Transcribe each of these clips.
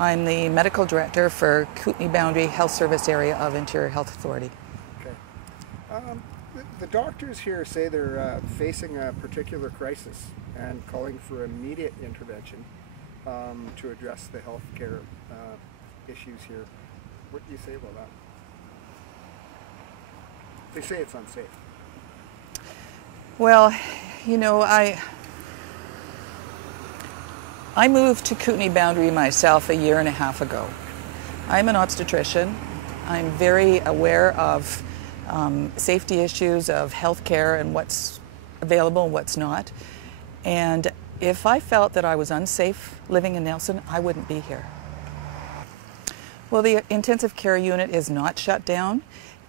I'm the medical director for Kootenay Boundary Health Service Area of Interior Health Authority. Okay. The doctors here say they're facing a particular crisis and calling for immediate intervention to address the health care issues here. What do you say about that? They say it's unsafe. Well, you know, I moved to Kootenay Boundary myself a year and a half ago. I'm an obstetrician. I'm very aware of safety issues of healthcare and what's available and what's not. And if I felt that I was unsafe living in Nelson, I wouldn't be here. Well, the intensive care unit is not shut down.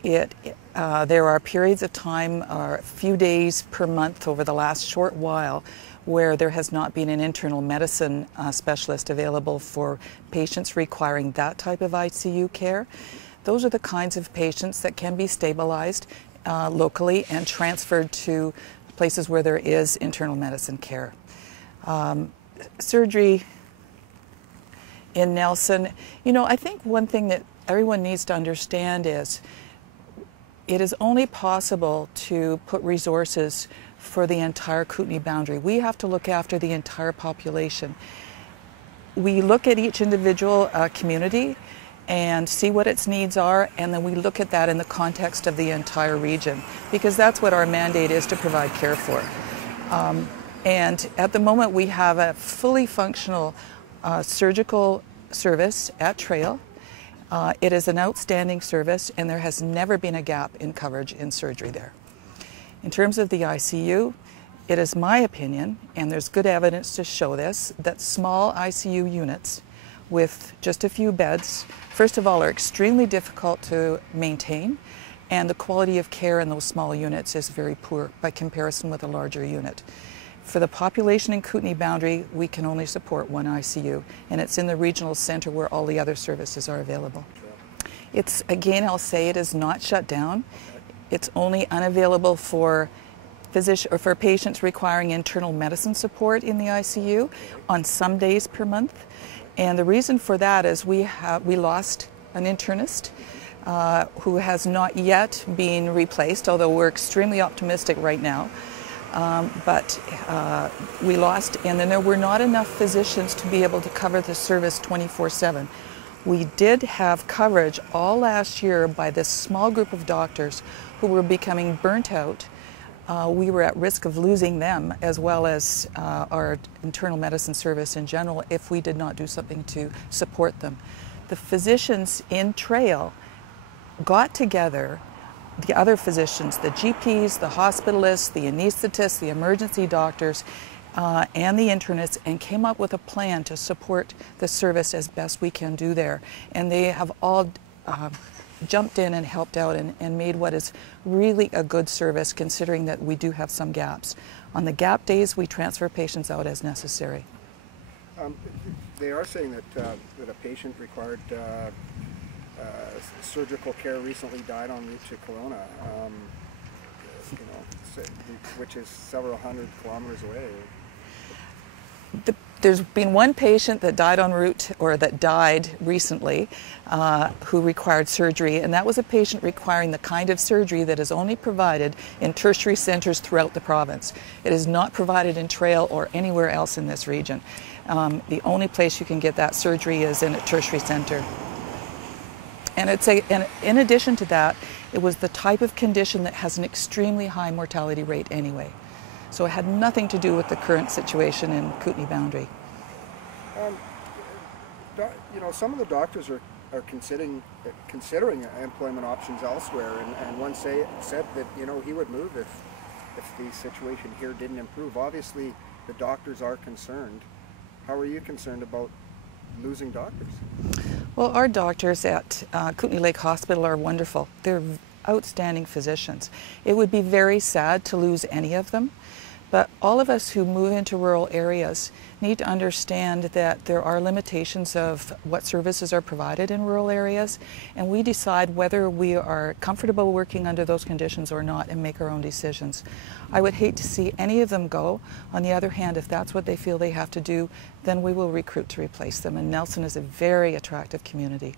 There are periods of time, or a few days per month over the last short while, where there has not been an internal medicine specialist available for patients requiring that type of ICU care. Those are the kinds of patients that can be stabilized locally and transferred to places where there is internal medicine care. Surgery in Nelson, you know, I think one thing that everyone needs to understand is it is only possible to put resources for the entire Kootenay Boundary. We have to look after the entire population. We look at each individual community and see what its needs are, and then we look at that in the context of the entire region, because that's what our mandate is, to provide care for. And at the moment we have a fully functional surgical service at Trail. It is an outstanding service, and there has never been a gap in coverage in surgery there. In terms of the ICU, it is my opinion, and there's good evidence to show this, that small ICU units with just a few beds, first of all, are extremely difficult to maintain, and the quality of care in those small units is very poor by comparison with a larger unit. For the population in Kootenay Boundary, we can only support one ICU, and it's in the regional center where all the other services are available. It's, again, I'll say it is not shut down. It's only unavailable for patients requiring internal medicine support in the ICU on some days per month. And the reason for that is we lost an internist who has not yet been replaced, although we're extremely optimistic right now. But we lost, and then there were not enough physicians to be able to cover the service 24/7. We did have coverage all last year by this small group of doctors who were becoming burnt out. We were at risk of losing them, as well as our internal medicine service in general, if we did not do something to support them. The physicians in Trail got together, the other physicians, the GPs, the hospitalists, the anesthetists, the emergency doctors, and the internists, and came up with a plan to support the service as best we can do there. And they have all jumped in and helped out and made what is really a good service, considering that we do have some gaps. On the gap days, we transfer patients out as necessary. They are saying that a patient required surgical care recently died en route to Kelowna, which is several hundred kilometers away. There's been one patient that died en route, or that died recently, who required surgery, and that was a patient requiring the kind of surgery that is only provided in tertiary centers throughout the province. It is not provided in Trail or anywhere else in this region. The only place you can get that surgery is in a tertiary center. And in addition to that, it was the type of condition that has an extremely high mortality rate anyway. So it had nothing to do with the current situation in Kootenay Boundary. You know, some of the doctors are considering employment options elsewhere, and one said that, you know, he would move if the situation here didn't improve. Obviously, the doctors are concerned. How are you concerned about losing doctors? Well, our doctors at Kootenay Lake Hospital are wonderful. They're outstanding physicians. It would be very sad to lose any of them, But all of us who move into rural areas need to understand that there are limitations of what services are provided in rural areas, and we decide whether we are comfortable working under those conditions or not and make our own decisions. I would hate to see any of them go. On the other hand, if that's what they feel they have to do, then we will recruit to replace them. And Nelson is a very attractive community.